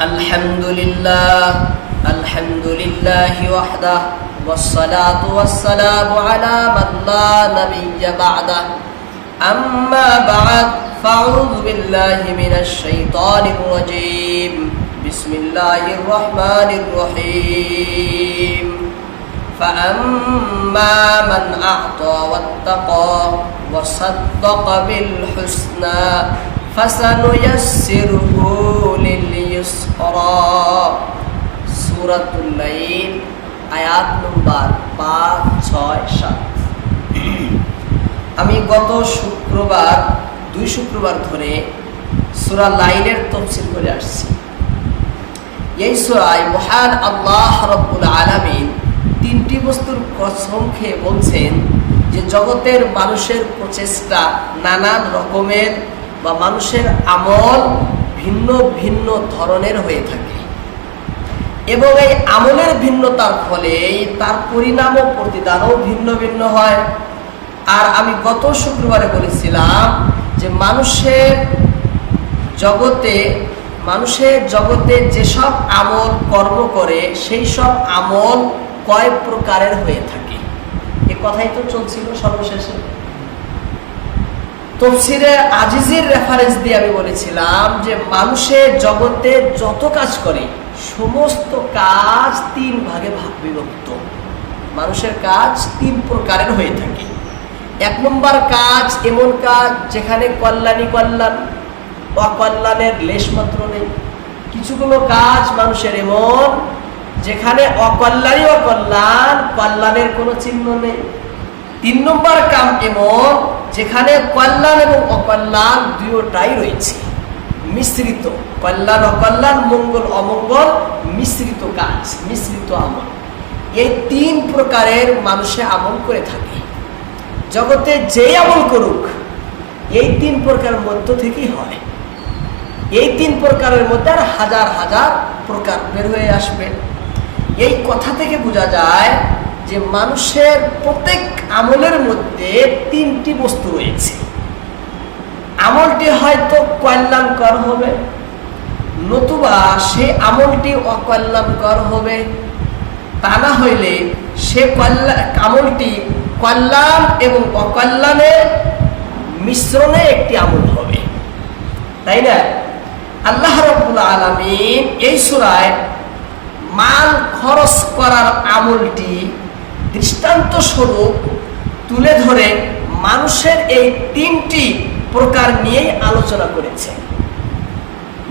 الحمد لله الحمد لله وحده والصلاة والسلام على من لا نبي بعده. أما بعد فأعوذ بالله من الشيطان الرجيم. بسم الله الرحمن الرحيم. فأما من أعطى واتقى وصدق بالحسنى فسنيسره ইসরা সূরাতুল লাইল আমি গত শুক্রবার, দুই শুক্রবার ধরে সুরা লাইনের তফসিল করে আসছি। এই সুরায় মহান আল্লাহ রাব্বুল আলামিন তিনটি বস্তুর কসম খেয়ে বলছেন যে, জগতের মানুষের প্রচেষ্টা নানান রকমের বা মানুষের আমল ভিন্ন ভিন্ন ধরনের হয়ে থাকে। এবং এই আমলের ভিন্নতার ফলে তার পরিণাম ও প্রতিদানও ভিন্ন ভিন্ন হয়। আর আমি গত শুক্রবারে বলেছিলাম যে মানুষের জগতে মানুষের জগতে যেসব আমল কর্ম করে, সেই সব আমল কয় প্রকারের হয়ে থাকে? এ কথাই তো চলছিল সর্বশেষে। তফসিরে আজিজের রেফারেন্স দিয়ে আমি বলেছিলাম যে মানুষের জগতে যত কাজ করে, সমস্ত কাজ তিন ভাগে ভাগ বিভক্ত। মানুষের কাজ তিন প্রকারের হয়ে থাকে। এক নম্বর কাজ এমন কাজ যেখানে কল্যাণী কল্যাণ, অকল্যাণের লেশমাত্র নেই। কিছুগুলো কাজ মানুষের এমন যেখানে অকল্যাণী অকল্যাণ, কল্যাণের কোনো চিহ্ন নেই। তিন নম্বর কাম এমন, যেখানে কল্যাণ এবং অকল্যাণ দুয়োটাই রয়েছে। মিশ্রিত কল্যাণ, অকল্যাণ, মঙ্গল, অমঙ্গল, মিশ্রিত কাজ, মিশ্রিত আমল। এই তিন প্রকারের মানুষে আমল করে থাকে। জগতে যেই আমল করুক, এই তিন প্রকারের মধ্য থেকেই হয়। এই তিন প্রকারের মধ্যে আর হাজার হাজার প্রকার বের হয়ে আসবে। এই কথা থেকে বোঝা যায় যে মানুষের প্রত্যেক আমলের মধ্যে তিনটি বস্তু রয়েছে। আমলটি হয়তো কল্যাণকর হবে, নতুবা সে আমলটি অকল্যাণকর হবে। তা না হইলে সে আমলটি কল্যাণ এবং অকল্যাণের মিশ্রণে একটি আমল হবে। তাই না? আল্লাহ রব্বুল আলমিন এই সুরায় মাল খরচ করার আমলটি দৃষ্টান্ত স্বরূপ তুলে ধরে মানুষের এই তিনটি প্রকার নিয়েই আলোচনা করেছে।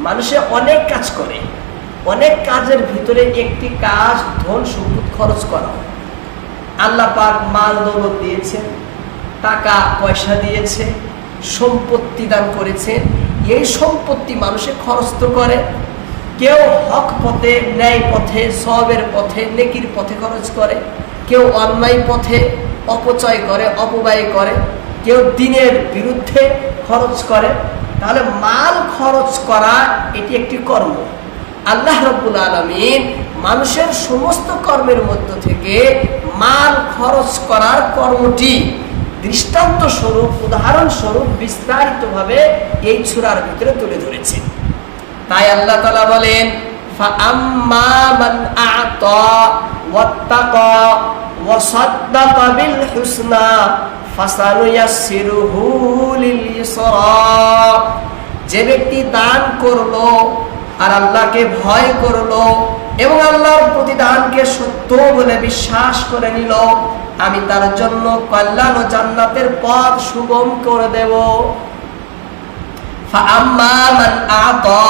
মানুষে অনেক কাজ করে, অনেক কাজের ভিতরে একটি কাজ ধন সম্পদ খরচ করা। আল্লাহ পাক মাল দৌলত দিয়েছেন, টাকা পয়সা দিয়েছে, সম্পত্তি দান করেছে। এই সম্পত্তি মানুষে খরচ তো করে। কেউ হক পথে, ন্যায় পথে, সবের পথে, নেকির পথে খরচ করে। কেউ অন্যায় পথে অপচয় করে, অপব্যয় করে, কেউ দিনের বিরুদ্ধে খরচ করে, তাহলে মাল খরচ করা এটি একটি কর্ম। আল্লাহ রব্বুল আলমিন মানুষের সমস্ত কর্মের মধ্য থেকে মাল খরচ করার কর্মটি দৃষ্টান্ত স্বরূপ, উদাহরণস্বরূপ বিস্তারিতভাবে এই ছুরার ভিতরে তুলে ধরেছে। তাই আল্লাহ তালা বলেন যে ব্যক্তি দান করল আর আল্লাহকে ভয় করল এবং আল্লাহর প্রতি দানকে সত্য বলে বিশ্বাস করে নিল, আমি তার জন্য কল্যাণ ও জান্নাতের পথ সুগম করে দেব। আম্মা মান আতা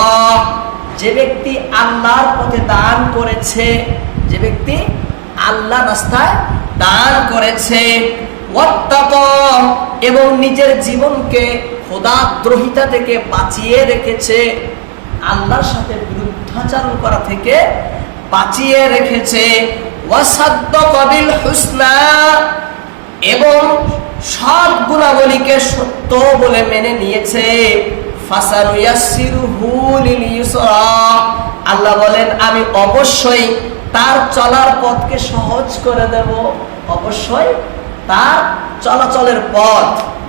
যে ব্যক্তি আল্লাহর পথে দান করেছে, যে ব্যক্তি আল্লাহ রাস্তায় দান করেছে এবং নিজের জীবনকে খোদাদ্রোহিতা থেকে বাঁচিয়ে রেখেছে, আল্লাহর সাথে বিরুদ্ধাচারণ করা থেকে বাঁচিয়ে রেখেছে এবং সব গুণাবলীকে সত্য বলে মেনে নিয়েছে। আল্লাহ বলেন, আমি অবশ্যই তার চলার পথকে সহজ করে দেব। অবশ্যই তার চলাচলের পথ,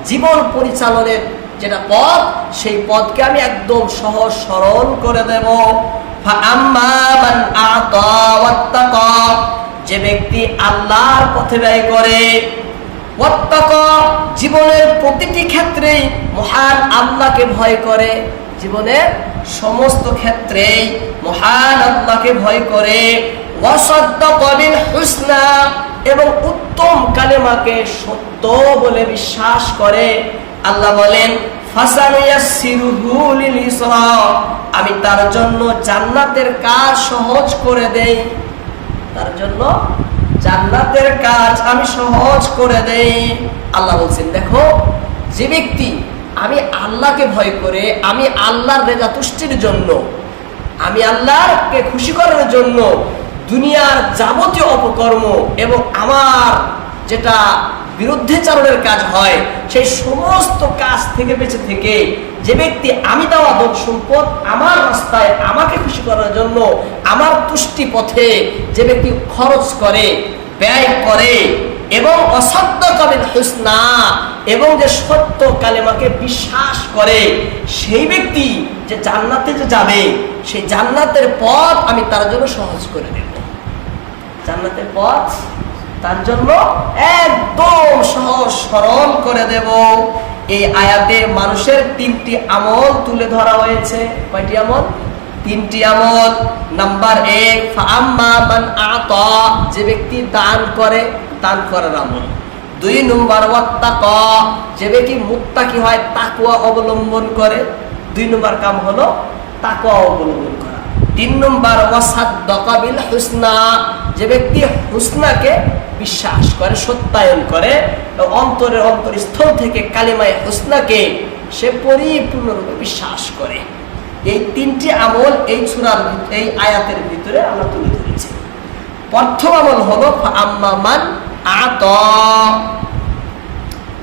জীবন পরিচালনের যেটা পথ, সেই পথকে আমি একদম সহজ সরল করে দেব। যে ব্যক্তি আল্লাহর পথে ব্যয় করে জীবনের প্রতিটি ক্ষেত্রেই মহান আল্লাহকে ভয় করে। জীবনের সমস্ত ক্ষেত্রেই মহান আল্লাহকে ভয় করে। এবং উত্তম কালেমাকে সত্য বলে বিশ্বাস করে। আল্লাহ বলেন আমি তার জন্য জান্নাতের কাজ সহজ করে দেই। তার জন্য জান্নাতের কাজ আমি সহজ করে দেই। আল্লাহ বলছেন, দেখো, যে ব্যক্তি, আমি আল্লাহকে ভয় করে, আমি আল্লাহর রেজা তুষ্টির জন্য, আমি আল্লাহকে খুশি করার জন্য দুনিয়ার যাবতীয় অপকর্ম এবং আমার যেটা বিরুদ্ধেচারণের কাজ হয়, সেই সমস্ত কাজ থেকে বেঁচে থেকে যে ব্যক্তি আমি দেওয়া ধন সম্পদ আমার রাস্তায় আমাকে খুশি করার জন্য আমার তুষ্টি পথে যে ব্যক্তি খরচ করে, ব্যয় করে এবং অসত্য কাবিল হুসনা এবং যে সত্য কালেমাকে বিশ্বাস করে, সেই ব্যক্তি যে জান্নাতে যে যাবে, সেই জান্নাতের পথ আমি তার জন্য সহজ করে দেব। জান্নাতের পথ তার জন্য একদম সহজ সরল করে দেব। এই আয়াতে মানুষের তিনটি আমল তুলে ধরা হয়েছে। কয়টি আমল? তিনটি আমল। নাম্বার এক মান আতা, যে ব্যক্তি দান করে, দান করার আমল। দুই, নম্বর, ওয়াত্তাক, যে ব্যক্তি মুত্তাকি হয় তাকুয়া অবলম্বন করে। দুই, নম্বর কাম হলো তাকুয়া অবলম্বন করা। তিন, নম্বর ওয়াসাদ্দাকাবিল হুসনা, যে ব্যক্তি হুসনাকে বিশ্বাস করে, সত্যায়ন করে অন্তরের অন্তরস্থল থেকে কালিমায় হুসনাকে সে পরিপূর্ণরূপে বিশ্বাস করে। এই তিনটি আমল এই সুরার এই আয়াতের ভিতরে আমরা তুলে ধরেছি। প্রথম আমল হলো আম্মামান আত।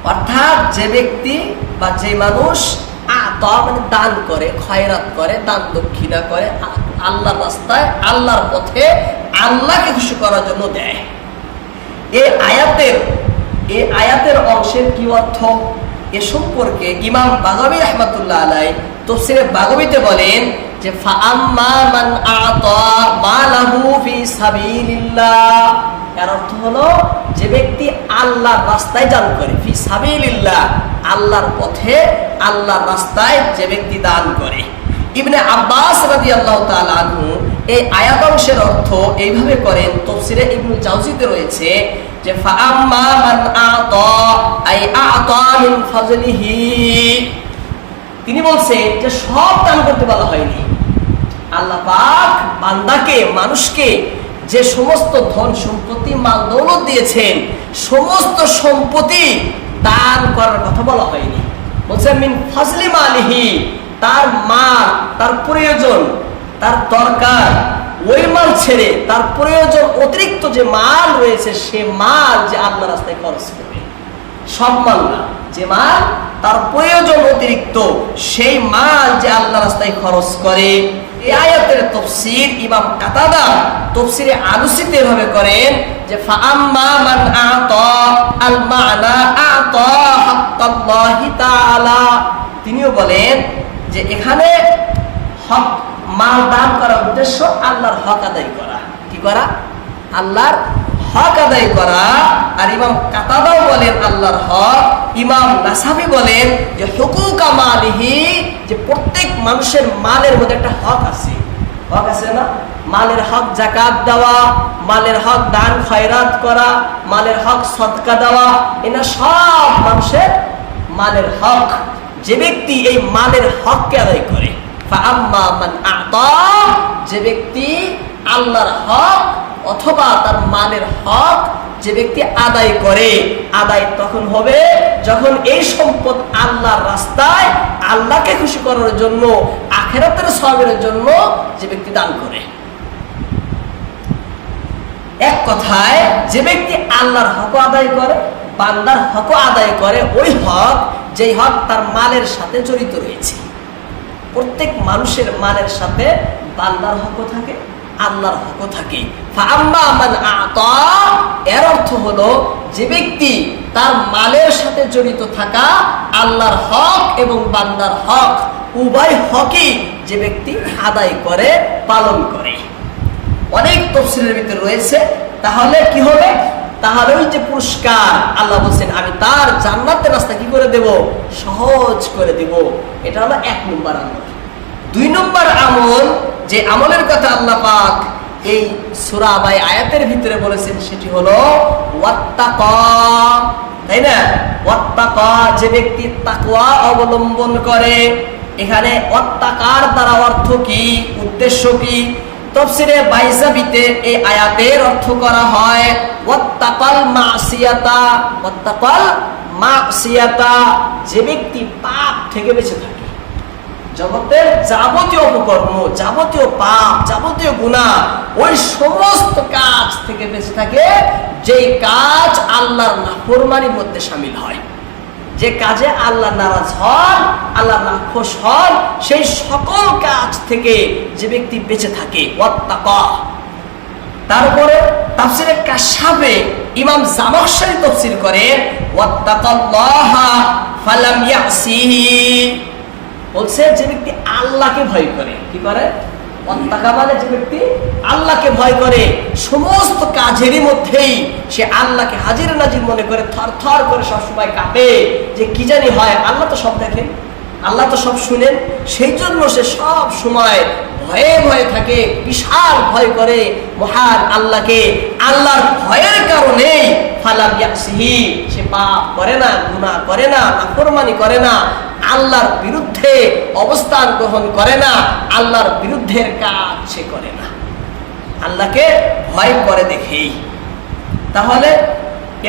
অর্থাৎ যে ব্যক্তি বা যে মানুষ আত মানে দান করে, খয়রাত করে, দান দক্ষিণা করে, আ- আল্লাহর রাস্তায়, আল্লাহর পথে আল্লাহকে খুশি করার জন্য দেয়। এই আয়াতের এই আয়াতের অংশের কি অর্থ? এ সম্পর্কে ইমাম বাগাবী রহমাতুল্লাহ আলাই তফসিরে বাগবিতে বলেন যে এর অর্থ হলো, যে ব্যক্তি আল্লাহর রাস্তায় দান করে, ফি সাবিলিল্লাহ, আল্লাহর পথে, আল্লাহর রাস্তায় যে ব্যক্তি দান করে। ইবনে আব্বাস রাদিয়াল্লাহু তাআলা আনহু এই আয়াতাংশের অর্থ এইভাবে করেন, তফসিরে ইবনুল জাওজিতে রয়েছে যে, ফাআম্মা মান আতা, আই আতা মিন ফাজলিহি। তিনি বলছেন যে, সব দান করতে বলা হয়নি। আল্লাহ পাক বান্দাকে, মানুষকে যে সমস্ত ধন সম্পত্তি, মাল, দৌলত দিয়েছেন, সমস্ত সম্পত্তি দান করার কথা বলা হয়নি। বলছে মিন ফজলি মালিহি। তার মাল তার প্রয়োজন তার দরকার। ওই মাল ছেড়ে তার প্রয়োজন অতিরিক্ত যে মাল রয়েছে, সে মাল যে আল্লাহ রাস্তায় খরচ করবে। সব মাল না। যে মাল তার প্রয়োজন অতিরিক্ত, সেই মাল যে আল্লাহ রাস্তায় খরচ করে। এই আয়াতের তফসির ইমাম কাতাদা তফসিরে আলুসিতে এভাবে করেন যে, ফাআম্মা মান আতা আল মানা আতা হাক্কাল্লাহি তাআলা। তিনিও বলেন যে, এখানে হক মাল দান করার উদ্দেশ্য আল্লাহর হক আদায় করা। কি করা? আল্লাহর হক আদায় করা। আর ইমাম কাতাদাও বলেন আল্লাহর হক। ইমাম নাসাবি বলেন যে, হুকুকা মালিহি, যে প্রত্যেক মানুষের মালের মধ্যে একটা হক আছে। হক আছে না? মালের হক জাকাত দেওয়া, মালের হক দান খয়রাত করা, মালের হক সৎকা দেওয়া এনা সব মানুষের মালের হক। যে ব্যক্তি এই মালের হককে আদায় করে যে ব্যক্তি আল্লাহর হক অথবা তার মালের হক যে ব্যক্তি আদায় করে, আদায় তখন হবে যখন এই সম্পদ আল্লাহর রাস্তায় আল্লাহকে খুশি করার জন্য, আখেরাতের সবের জন্য যে ব্যক্তি দান করে। এক কথায়, যে ব্যক্তি আল্লাহর হক আদায় করে, বান্দার হক আদায় করে, ওই হক যেই হক তার মালের সাথে জড়িত রয়েছে। প্রত্যেক মানুষের মালের সাথে বান্দার হকও থাকে, আল্লাহর হকও থাকে। এর অর্থ হলো যে ব্যক্তি তার মালের সাথে জড়িত থাকা আল্লাহর হক এবং বান্দার হক, উভয় হকই যে ব্যক্তি আদায় করে, পালন করে। অনেক তফসিলের ভিতরে রয়েছে। তাহলে কি হবে? তাহলে ওই যে পুরস্কার, আল্লাহ বলছেন, আমি তার জান্নাতের রাস্তা কি করে দেব? সহজ করে দেব। এটা হলো এক নম্বর আমল। দুই নম্বর আমল যে আমলের কথা আল্লাহ পাক এই সুরা বা এই আয়াতের ভিতরে বলেছেন, সেটি হলো ওয়াত্তাকা, তাই না? ওয়াত্তাকা, যে ব্যক্তি তাকওয়া অবলম্বন করে, এখানে অত্যাকার দ্বারা অর্থ কি, উদ্দেশ্য কি? তফসিরে বাইসাবিতে এই আয়াতের অর্থ করা হয়, ওয়াত্তাকাল মাসিয়াতা ওয়াত্তাকাল মাসিয়াতা, যে ব্যক্তি পাপ থেকে বেঁচে থাকে। জগতের যাবতীয় অপকর্ম যাবতীয় পাপ, যাবতীয় গুণা, ওই সমস্ত কাজ থেকে বেঁচে থাকে যেই কাজ আল্লাহর নাফরমানির মধ্যে সামিল হয়। যে কাজে আল্লাহ নারাজ হন, আল্লাহ নাখোশ হন, সেই সকল কাজ থেকে যে ব্যক্তি বেঁচে থাকে তারপরে তাফসিরে কাশাবে ইমাম জামকশারি তফসির করেন, ওয়াত্তাকাল্লাহা ফালাম ইয়াসিহি। বলছে যে ব্যক্তি আল্লাহকে ভয় করে, কি করে? মানে যে ব্যক্তি আল্লাহকে ভয় করে, সমস্ত মধ্যেই সে হাজির নাজির মনে করে থর থর করে সবসময় কাঁপে। যে কি জানি হয়, আল্লাহ তো সব আল্লাহ তো সব শুনেন সেই জন্য সে সব সময় ভয়ে ভয়ে থাকে, বিশাল ভয় করে। মহান আল্লাহকে, আল্লাহর ভয়ের কারণে সে পাপ করে না, গুনাহ করে না, নাফরমানি করে না, আল্লাহর বিরুদ্ধে অবস্থান গ্রহণ করে না, আল্লাহর বিরুদ্ধের কাজ সে করে না। আল্লাহকে ভয় করে দেখেই। তাহলে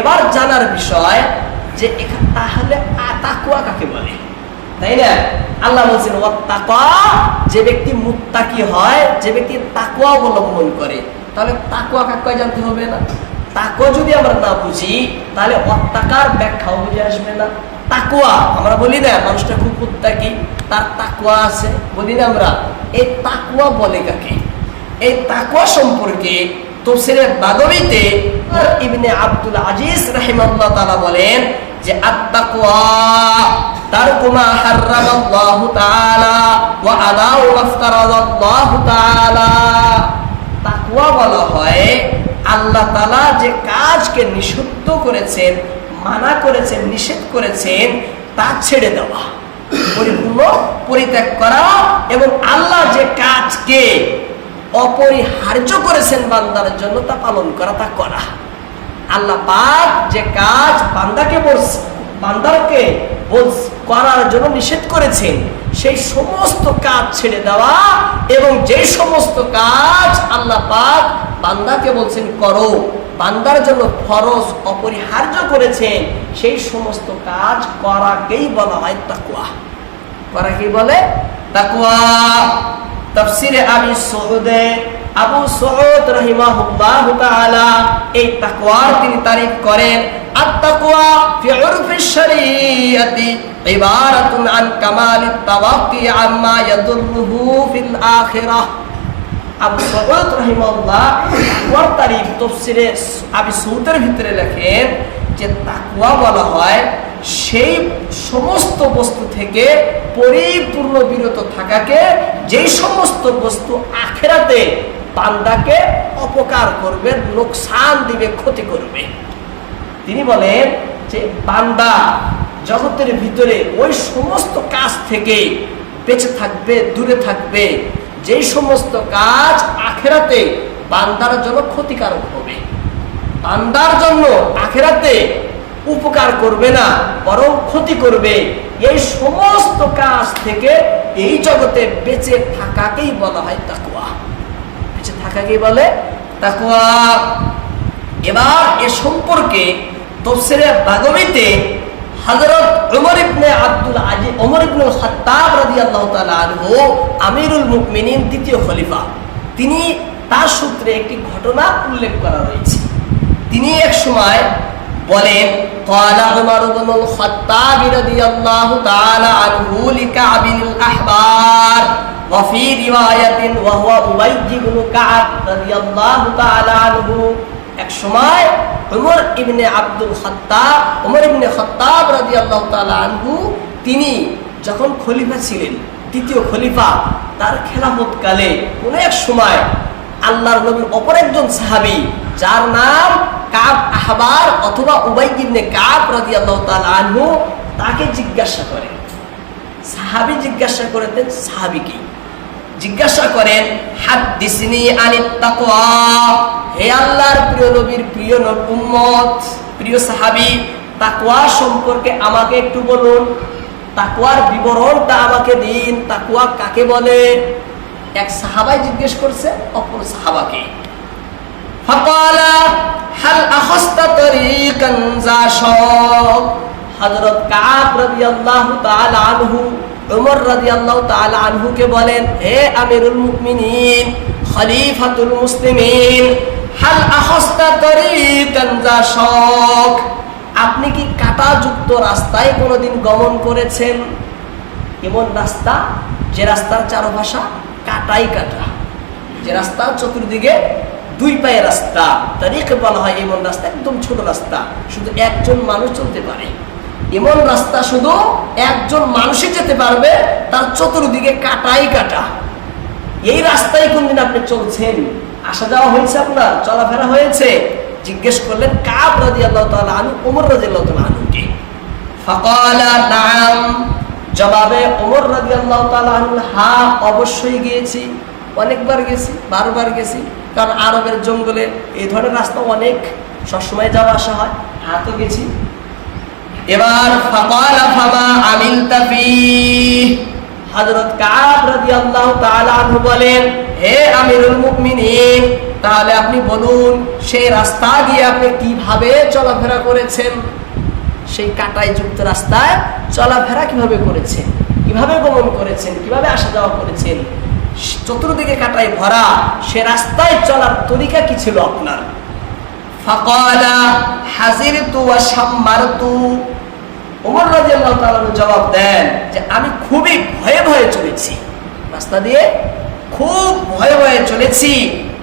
এবার জানার বিষয় যে এখানে তাহলে তাকুয়া কাকে বলে? তাই না? আল্লাহ বলছেন ও যে ব্যক্তি মুত্তাকি হয়, যে ব্যক্তি তাকুয়া অবলম্বন করে। তাহলে তাকুয়া কাকে জানতে হবে না? তাকুয়া যদি আমরা না বুঝি, তাহলে অত্যাকার ব্যাখ্যাও বুঝে আসবে না। তাকুয়া আমরা বলি না, মানুষটা খুব মুত্তাকি, তার তাকুয়া আছে, বলি না আমরা। এই তাকুয়া বলে কাকে? এই তাকুয়া সম্পর্কে তফসিরে বাগবিতে ইবনে আব্দুল আজিজ রাহিমাল্লাহ তাআলা বলেন যে আত্তাকওয়া মা হারামাল্লাহু তাআলা ওয়া আদাউ মা ফতারাদাল্লাহু তাআলা। তাকওয়া বলা হয়, আল্লাহ তাআলা যে কাজকে নিষিদ্ধ করেছেন, মানা করেছেন, নিষেধ করেছেন, তা ছেড়ে দেওয়া। পরিপূর্ণ, পরিত্যাগ করা এবং আল্লাহ যে কাজকে অপরিহার্য করেছেন বান্দার জন্য তা পালন করা, তা করা। আল্লাহ পাক যে কাজ বান্দাকে বলছে বান্দারকে করার জন্য নিষেধ করেছেন। সেই সমস্ত কাজ ছেড়ে দেওয়া এবং যে সমস্ত কাজ আল্লাহ পাক বান্দাকে বলছেন, করো। বান্দার জন্য ফরজ, অপরিহার্য করেছেন। সেই সমস্ত কাজ করাকেই বলা হয় তাকুয়া করাকেই বলে? তাকুয়া তাফসিরে আবি সৌদে আবু সৌদ রহিমাহুল্লাহ তাআলা এই তাকওয়ার তিনি তারিফ করেন, আত-তাকওয়া ফি উরফি শরীয়তি ইবারাতুন আন কামালিত তাওয়াক্কি আম্মা ইয়াদুররুহু ফিল আখিরাহ। আবু সৌদ রহিমাহুল্লাহ তাকওয়ার তারিফ তাফসিরে আবি সৌদের ভিতরে লেখেন যে তাকওয়া বলা হয় সেই সমস্ত বস্তু থেকে পরিপূর্ণ বিরত থাকাকে যেই সমস্ত বস্তু আখেরাতে বান্দাকে অপকার করবে, লোকসান দিবে, ক্ষতি করবে। তিনি বলেন যে, বান্দা জগতের ভিতরে ওই সমস্ত কাজ থেকে বেঁচে থাকবে, দূরে থাকবে। যেই সমস্ত কাজ আখেরাতে বান্দার জন্য ক্ষতিকারক হবে। বান্দার জন্য আখেরাতে উপকার করবে না, বরং ক্ষতি করবে। এই সমস্ত কাজ থেকে এই জগতে বেঁচে থাকাকেই বলা হয় তাকুয়া বেঁচে থাকাকেই বলে তাকুয়া এবার এ সম্পর্কে তফসিরে বাগবিতে হযরত ওমর ইবনে আব্দুল আজিজ ওমর ইবনে খাত্তাব রাদিয়াল্লাহু তাআলা আনহু আমিরুল মুমিনিন দ্বিতীয় খলিফা তিনি তার সূত্রে একটি ঘটনা উল্লেখ করা রয়েছে তিনি এক সময় বলেন قال عمر بن الخطاب رضي الله تعالى عنه لكعب الأحبار وفي رواية وهو أبي بن كعب رضي الله تعالى عنه এক সময় উমর ইবনে আব্দুল খাত্তাব উমর ইবনে খাত্তাব রাদিয়াল্লাহু তাআলা আনহু তিনি যখন খলিফা ছিলেন তৃতীয় খলিফা তার খেলাফত কালে কোন এক সময় আল্লাহর নবীর অপর একজন সাহাবি যার নাম কাব আহবার অথবা উবাই ইবনে কাব রাদিয়াল্লাহু তাআলা আনহু তাকে জিজ্ঞাসা করে সাহাবি জিজ্ঞাসা করেন সাহাবিকে জিজ্ঞাসা করেন হাত দিসনি আনি তাকওয়া হে আল্লাহর প্রিয় নবীর প্রিয় উম্মত, প্রিয় সাহাবি তাকুয়া সম্পর্কে আমাকে একটু বলুন। তাকওয়ার বিবরণটা আমাকে দিন। তাকুয়া কাকে বলে? এক সাহাবাই জিজ্ঞেস করছে, অপর সাহাবাকে। হজরত হাল রবি তরিকান উমর রাদিয়াল্লাহু তাআলা আনহুকে বলেন, হে আমিরুল মুমিনিন, খলিফাতুল মুসলিমিন, হাল আখস্তা তরিকান যা শক আপনি কি কাঁটাযুক্ত রাস্তায় কোনোদিন গমন করেছেন? এমন রাস্তা, যে রাস্তার চারপাশা কাটাই কাটা। যে রাস্তা চতুর্দিকে দুই পায়ে রাস্তা। তারিখে বলা হয় এমন রাস্তা, একদম ছোট রাস্তা। শুধু একজন মানুষ চলতে পারে। এমন রাস্তা শুধু একজন মানুষই যেতে পারবে, তার চতুর্দিকে কাটাই কাটা। এই রাস্তায় কোনদিন আপনি চলছেন? আসা যাওয়া হয়েছে আপনার? চলাফেরা হয়েছে? জিজ্ঞেস করলেন কাব রাজি আল্লাহ তালা ওমর রাজি আল্লাহ তালা নাম। জবাবে ওমর রাজি আল্লাহ হা অবশ্যই গিয়েছি। অনেকবার গেছি, বারবার গেছি। কারণ আরবের জঙ্গলে এই ধরনের রাস্তা অনেক। সবসময় যাওয়া আসা হয়। তো গেছি। এবার ফাকালা ফামা আমিলতা ফীহ হযরত কাব রাদিয়াল্লাহু তাআলা আনহু বলেন, হে আমিরুল মুমিনিন, তাহলে আপনি বলুন, সেই রাস্তা দিয়ে আপনি কীভাবে চলাফেরা করেছেন? সেই কাটাই যুক্ত রাস্তায় চলাফেরা কীভাবে করেছেন? কীভাবে গমন করেছেন? কীভাবে আসা যাওয়া করেছেন? চতুর্দিকে কাটাই ভরা সে রাস্তায় চলার তরিকা কি ছিল আপনার? ফাকালা, হাজিরতু ওয়া শাম্মারতু। ওমর রাদিয়াল্লাহু তাআলা জবাব দেন যে আমি খুবই ভয়ে ভয়ে চলেছি। রাস্তা দিয়ে খুব ভয়ে ভয়ে চলেছি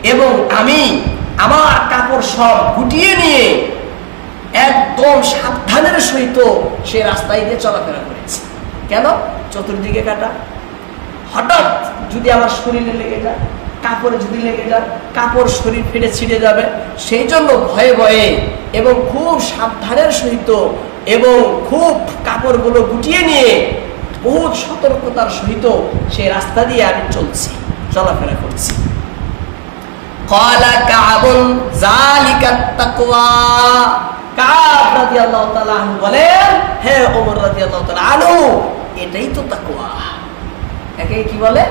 এবং আমি আমার কাপড় সব গুটিয়ে নিয়ে একদম সাবধানের সহিত সে রাস্তায় দিয়ে চলাফেরা করেছি। কেন? চতুর্দিকে কাটা। হঠাৎ যদি আমার শরীরে লেগে যায়, কাপড়ে যদি লেগে যায়, কাপড় শরীর ফিরে ছিঁড়ে যাবে, সেই জন্য ভয়ে ভয়ে এবং খুব সাবধানের সহিত এবং খুব কাপড়গুলো গুটিয়ে নিয়ে বহুত সতর্কতার সহিত সেই রাস্তা দিয়ে আমি চলছি, চলাফেরা করছি। বলেন, হে ওমর রাদিয়াল্লাহু তাআলা এটাই তো তাকওয়া। একে কি বলে?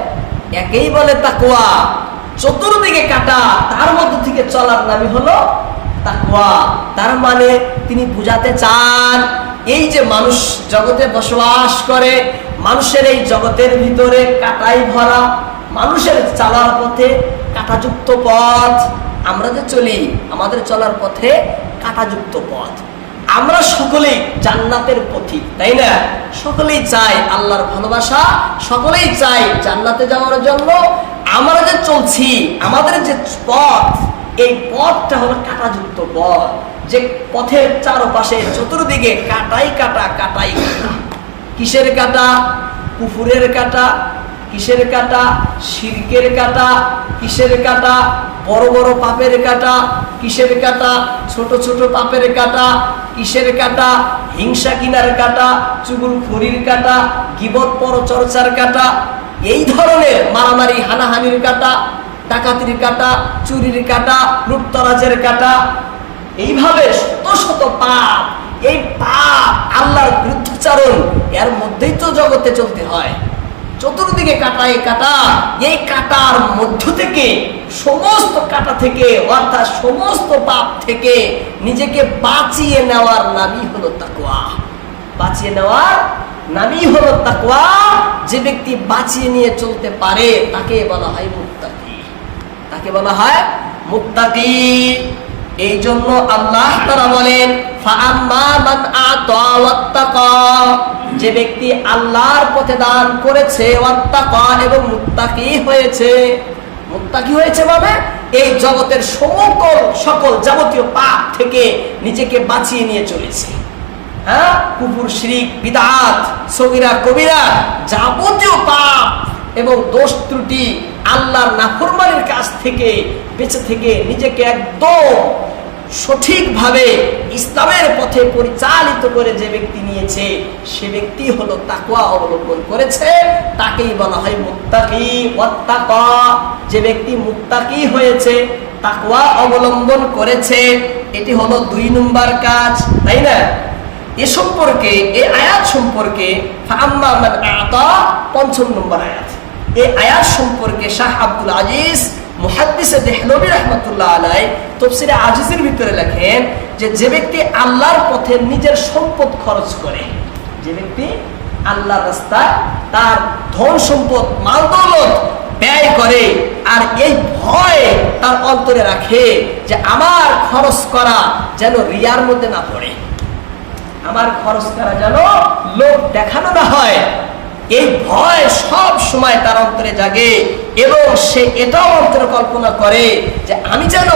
একেই বলে চতুর্দিকে কাটা, তার মধ্য থেকে চলার নামই হলো তাকওয়া। তার মানে তিনি বুঝাতে চান, এই যে মানুষ জগতে বসবাস করে, মানুষের এই জগতের ভিতরে কাটাই ভরা, মানুষের চলার পথে কাটাযুক্ত পথ। আমরা যে চলি, আমাদের চলার পথে কাটাযুক্ত পথ। আমরা সকলেই জান্নাতের পথিক, তাই না? সকলেই চাই আল্লাহর ভালোবাসা, সকলেই চাই জান্নাতে যাওয়ার জন্য। আমরা যে চলছি, আমাদের যে পথ এই পথটা হলো কাটাযুক্ত পথ। যে পথের চারপাশে চতুর্দিকে কাটাই কাটা কাটাই কাটা। কিসের কাটা? কুকুরের কাটা। কিসের কাটা? শিরকের কাটা। কিসের কাটা? বড় বড় পাপের কাটা। কিসের কাটা? ছোট ছোট পাপের কাটা। কিসের কাটা? হিংসা কিনার কাটা। চুগুল খড়ির কাটা। গিবত পরচর্চার কাটা। এই ধরনের মারামারি, হানাহানির কাটা। ডাকাতির কাটা, চুরির কাটা, লুটতরাজের কাটা। এইভাবে শত শত পাপ, এই পাপ আল্লাহর বিরুদ্ধাচারণ, এর মধ্যেই তো জগতে চলতে হয়। চতুর্দিকে কাটা এই কাটা, এই কাটার মধ্য থেকে, সমস্ত কাটা থেকে, অর্থাৎ সমস্ত পাপ থেকে নিজেকে বাঁচিয়ে নেওয়ার নামই হলো তাকুয়া বাঁচিয়ে নেওয়ার নামই হলো তাকুয়া যে ব্যক্তি বাঁচিয়ে নিয়ে চলতে পারে, তাকে বলা হয় মুত্তাকি। তাকে বলা হয় মুত্তাকি। এই জন্য আল্লাহ তারা বলেন যে ব্যক্তি আল্লাহর পথে দান করেছে এবং মুত্তাকি হয়েছে। মুত্তাকি হয়েছে মানে এই জগতের সকল সকল যাবতীয় পাপ থেকে নিজেকে বাঁচিয়ে নিয়ে চলেছে। হ্যাঁ? কুকুর শিরিক, বিদাত, সগিরা, কবিরা, যাবতীয় পাপ এবং দোষ ত্রুটি আল্লাহর নাফরমানের কাছ থেকে, বেঁচে থেকে নিজেকে একদম সঠিকভাবে ইসলামের পথে পরিচালিত করে যে ব্যক্তি নিয়েছে, সে ব্যক্তি হলো তাকুয়া অবলম্বন করেছে। তাকেই বলা হয় ওয়াত্তাকা। যে ব্যক্তি মুক্তাকি হয়েছে তাকুয়া অবলম্বন করেছে, এটি হলো দুই নম্বর কাজ, তাই না? এ সম্পর্কে, এ আয়াত সম্পর্কে পঞ্চম নম্বর আয়াত। এই আয়াত সম্পর্কে শাহ আব্দুল আজিজ রহমতুল্লাহ আলাই আজিজের ভিতরে লেখেন যে যে ব্যক্তি আল্লাহর পথে নিজের সম্পদ খরচ করে, যে ব্যক্তি তার ধন সম্পদ ব্যয় করে আর এই ভয় তার অন্তরে রাখে যে, আমার খরচ করা যেন রিয়ার মধ্যে না পড়ে। আমার খরচ করা যেন লোক দেখানো না হয়। এই ভয় সব সময় তার অন্তরে জাগে এবং সে এটাও অন্তরে কল্পনা করে যে আমি যেন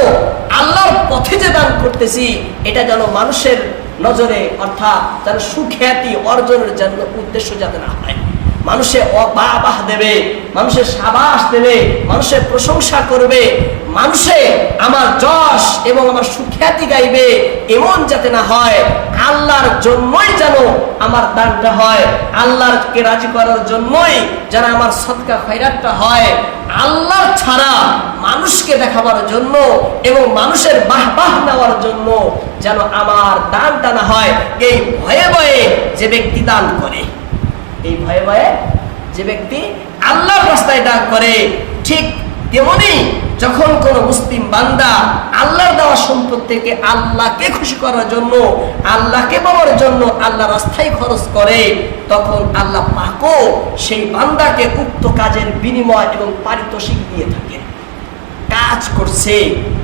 আল্লাহর পথে যে দান করতেছি, এটা যেন মানুষের নজরে অর্থাৎ যেন সুখ্যাতি অর্জনের জন্য উদ্দেশ্য যাতে না হয়। মানুষে বাহ দেবে মানুষের সাবাস দেবে মানুষের প্রশংসা করবে, মানুষে আমার যশ এবং আমার সুখ্যাতি গাইবে, এমন যাতে না হয়, আল্লাহর জন্যই যেন আমার দানটা হয় আল্লাহকে রাজি করার জন্যই যেন আমার সৎকা খৈরাতটা হয়। আল্লাহ ছাড়া মানুষকে দেখাবার জন্য এবং মানুষের বাহ বাহ নেওয়ার জন্য যেন আমার দানটা না হয়, এই ভয়ে ভয়ে যে ব্যক্তি দান করে। এই ভয়ে ভয়ে যে ব্যক্তি আল্লাহর রাস্তায় ডাক করে, ঠিক তেমনি যখন কোন মুসলিম বান্দা আল্লাহর দেওয়া সম্পদ থেকে আল্লাহকে খুশি করার জন্য, আল্লাহকে পাওয়ার জন্য আল্লাহ রাস্তায় খরচ করে, তখন আল্লাহ পাকও সেই বান্দাকে উক্ত কাজের বিনিময় এবং পারিতোষিক দিয়ে থাকেন কাজ করছে,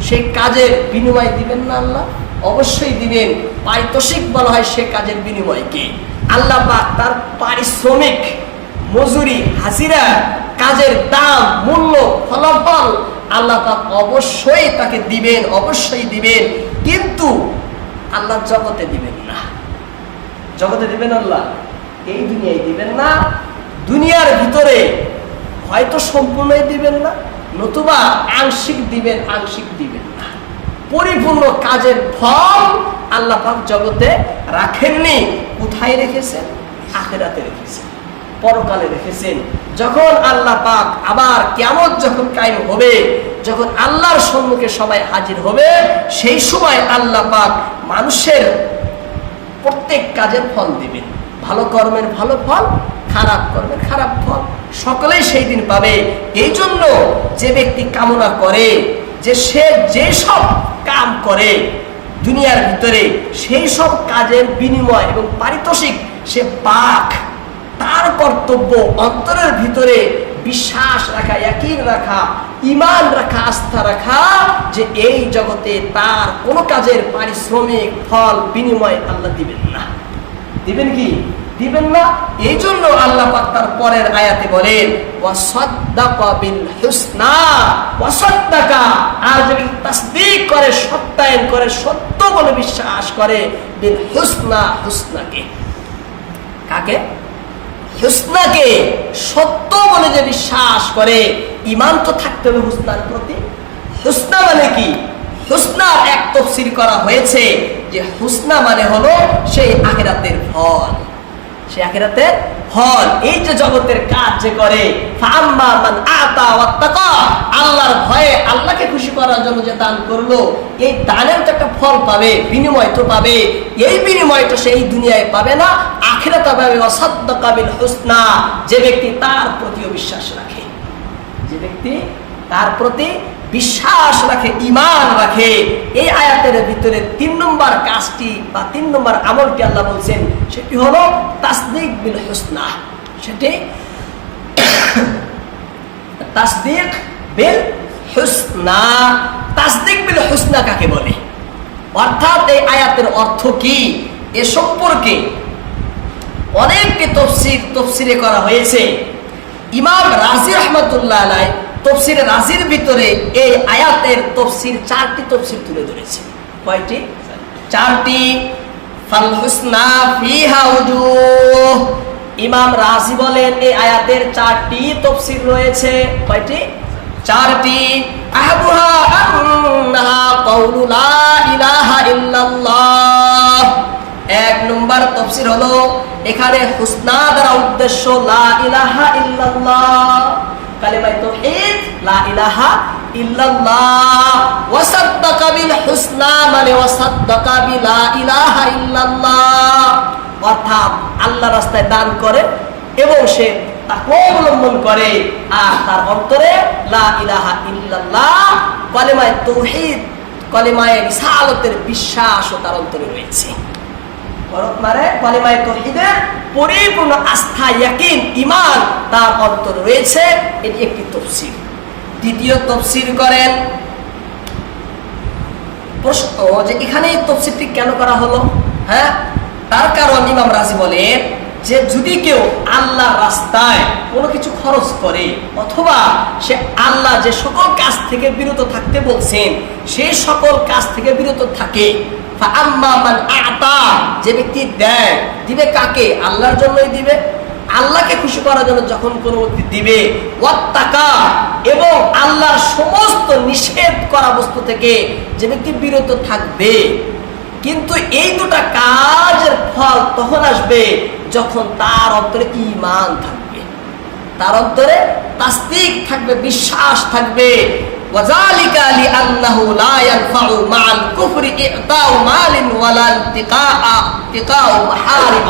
সেই কাজের বিনিময় দিবেন না আল্লাহ? অবশ্যই দিবেন। পারিতোষিক বলা হয় সে কাজের বিনিময়কে। আল্লাহ তার পারিশ্রমিক, মজুরি, হাজিরা, কাজের দাম, মূল্য, ফলাফল আল্লাহ পাক অবশ্যই তাকে দিবেন, অবশ্যই দিবেন। কিন্তু আল্লাহ জগতে দিবেন না। জগতে দিবেন আল্লাহ? এই দুনিয়ায় দিবেন না। দুনিয়ার ভিতরে হয়তো সম্পূর্ণই দিবেন না, নতুবা আংশিক দিবেন আংশিক দিবেন না। পরিপূর্ণ কাজের ফল আল্লাহ জগতে রাখেননি। কোথায় রেখেছেন? আখেরাতে রেখেছেন। পরকালে রেখেছেন। যখন আল্লাহ পাক আবার কেমন যখন কায়েম হবে, যখন আল্লাহর সম্মুখে সবাই হাজির হবে, সেই সময় আল্লাহ পাক মানুষের প্রত্যেক কাজের ফল দিবেন। ভালো কর্মের ভালো ফল, খারাপ কর্মের খারাপ ফল। সকলেই সেই দিন পাবে। এই জন্য যে ব্যক্তি কামনা করে, যে সে যে সব কাম করে দুনিয়ার ভিতরে সেই সব কাজের বিনিময় এবং পারিতোষিক সে পাক, তার কর্তব্য অন্তরের ভিতরে বিশ্বাস রাখা একই রাখা ইমান রাখা, আস্থা রাখা যে এই জগতে তার কোনো কাজের পারিশ্রমিক, ফল, বিনিময় আল্লাহ দিবেন না। দিবেন কি? দিবেন না। এই জন্য আল্লাহ তার পরের আয়াতে বলেন আর যদি করে, সত্যায়ন করে, সত্য বলে বিশ্বাস করে হুসনা হুসনাকে। কাকে? হুসনাকে সত্য বলে যে বিশ্বাস করে ইমান তো থাকতে হবে হুসনার প্রতি। হুসনা মানে কি? হুসনার এক তফসিল করা হয়েছে যে হুসনা মানে হলো সেই আখেরাতের ফল। সে আখেরাতের ফল এই যে জগতের কাজ যে করে আল্লাহর ভয়ে আল্লাহকে খুশি করার জন্য যে দান করল, এই দানের তো একটা ফল পাবে, বিনিময় তো পাবে। এই বিনিময় তো সেই দুনিয়ায় পাবে না, আখিরাতে পাবে অসাদ্দাকা বিল হুসনা, যে ব্যক্তি তার প্রতিও বিশ্বাস রাখে। যে ব্যক্তি তার প্রতি বিশ্বাস রাখে ইমান রাখে। এই আয়াতের ভিতরে তিন নম্বর কাজটি বা তিন নম্বর আমলটি আল্লাহ বলছেন, সেটি হলো তাসদিক বিল হুসনা। সেটি তাসদিক বিল হুসনা। তাসদিক বিল হুসনা কাকে বলে? অর্থাৎ এই আয়াতের অর্থ কি? এ সম্পর্কে অনেকটি তফসির, তফসিরে করা হয়েছে। ইমাম রাজি রহমতুল্লাহ আলাই তফসির রাজির ভিতরে এই আয়াতের তফসির চারটি তফসির তুলে ধরেছে। কয়টি? চারটি। ইমাম রাজি বলেন এই আয়াতের চারটি তফসির রয়েছে। কয়টি? চারটি। এক নম্বর তফসির হলো, এখানে হুসনা দ্বারা উদ্দেশ্য লা ইলাহা ইল্লাল্লাহ। কালিমায়ে তাওহীদ লা ইলাহা ইল্লাল্লাহ, ওয়াসাদ্দাকা বিল হুসনা মানে ওয়াসাদ্দাকা বিলা ইলাহা ইল্লাল্লাহ। অর্থাৎ আল্লাহ রাস্তায় দান করে এবং সে তাকে অবলম্বন করে, আর তার অন্তরে লা ইলাহা ইল্লাল্লাহ, কলেমায় তৌহিদ, কলেমায় রিসালতের বিশ্বাস ও তার অন্তরে রয়েছে। বরং মানে কলেমায় তৌহিদের পরিপূর্ণ আস্থা, ইয়াকিন ইমান তার অন্তরে রয়েছে। এটি একটি তফসিল দ্বিতীয় তফসিল করেন, প্রশ্ন যে এখানে এই তফসিলটি কেন করা হলো? হ্যাঁ? তার কারণ ইমাম রাজি বলেন যে যদি কেউ আল্লাহ রাস্তায় কোনো কিছু খরচ করে, অথবা সে আল্লাহ যে সকল কাজ থেকে বিরত থাকতে বলছেন সেই সকল কাজ থেকে বিরত থাকে যে ব্যক্তি দেয়, দিবে কাকে? আল্লাহর জন্যই দিবে। আল্লাহকে খুশি করার জন্য যখন কোনো ব্যক্তি দিবে, ওয়াত্তাকা। এবং আল্লাহর সমস্ত নিষেধ করা বস্তু থেকে যে ব্যক্তি বিরত থাকবে। কিন্তু এই দুটা কাজের ফল তখন আসবে যখন তার অন্তরে ঈমান থাকবে। তার অন্তরে তাসদিক থাকবে, বিশ্বাস থাকবে। وذلك لأنه لا ينفع مع الكفر إعطاء مال ولا التقاء التقاء محارم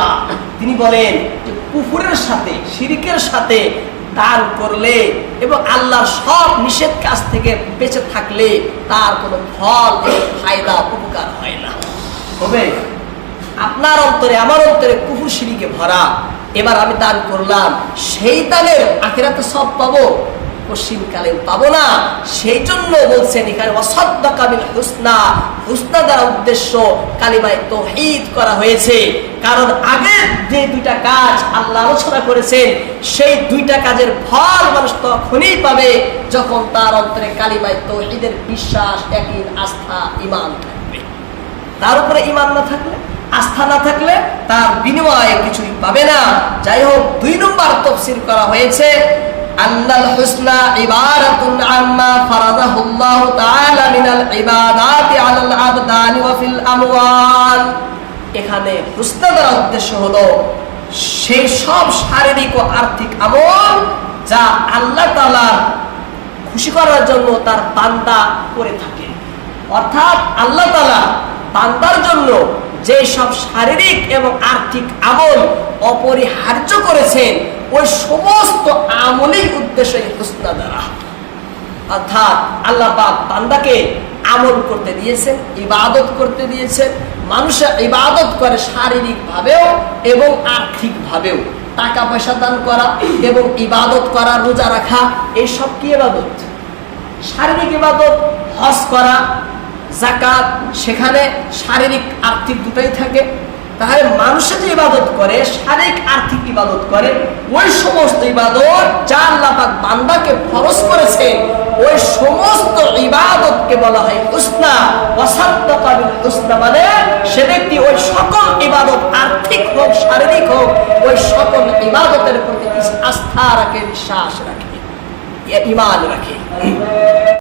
তিনি বলেন যে কুফরের সাথে শিরিকের সাথে দান করলে এবং আল্লাহর সব নিষেধ কাজ থেকে বেঁচে থাকলে তার কোনো ফল এবং ফায়দা উপকার হয় না হবে আপনার অন্তরে আমার অন্তরে কুফুর শিরিকে ভরা এবার আমি দান করলাম সেই দানের আখেরাতে সব পাবো পশ্চিমকালে পাবো না। সেই জন্য বলছেন এখানে অসদ্দ কাবিল হুসনা। হুসনা দ্বারা উদ্দেশ্য কালিমায় তৌহিদ করা হয়েছে। কারণ আগে যে দুইটা কাজ আল্লাহ আলোচনা করেছেন, সেই দুইটা কাজের ফল মানুষ তখনই পাবে যখন তার অন্তরে কালিমায় তৌহিদের বিশ্বাস একই আস্থা ইমান থাকবে। তার উপরে ইমান না থাকলে, আস্থা না থাকলে তার বিনিময়ে কিছুই পাবে না। যাই হোক, দুই নম্বর তফসিল করা হয়েছে আন্নাল হুসনা ইবারাতুন আম্মা ফারাদাহুল্লাহু তাআলা মিনাল ইবাদাতি আলাল আবদানি ওয়া ফিল আমওয়াল। এখানে হুসনা দ্বারা উদ্দেশ্য হলো, সেই সব শারীরিক ও আর্থিক আমল যা আল্লাহ তাআলার খুশি করার জন্য তার বান্দা করে থাকে। অর্থাৎ আল্লাহ তালা বান্দার জন্য যে সব শারীরিক এবং আর্থিক আমল অপরিহার্য করেছেন, ওই সমস্ত আমলেই উদ্দেশ্য হুসনা দ্বারা। অর্থাৎ আল্লাহ পাক বান্দাকে আমল করতে দিয়েছেন, ইবাদত করতে দিয়েছেন মানুষের ইবাদত করে শারীরিক ভাবেও এবং আর্থিক ভাবেও টাকা পয়সা দান করা এবং ইবাদত করা, রোজা রাখা এইসব কি ইবাদত? শারীরিক ইবাদত, হজ করা জাকাত সেখানে শারীরিক আর্থিক দুটাই থাকে। তাহলে মানুষে যে ইবাদত করে, শারীরিক আর্থিক ইবাদত করে, ওই সমস্ত ইবাদত যা আল্লাহ বান্দাকে ফরজ করেছেন ওই সমস্ত ইবাদতকে বলা হয় ওয়াসাদ্দাকা বিল হুসনা মানে সে ব্যক্তি ওই সকল ইবাদত, আর্থিক হোক, শারীরিক হোক, ওই সকল ইবাদতের প্রতি আস্থা রাখে, বিশ্বাস রাখে ইমান রাখে।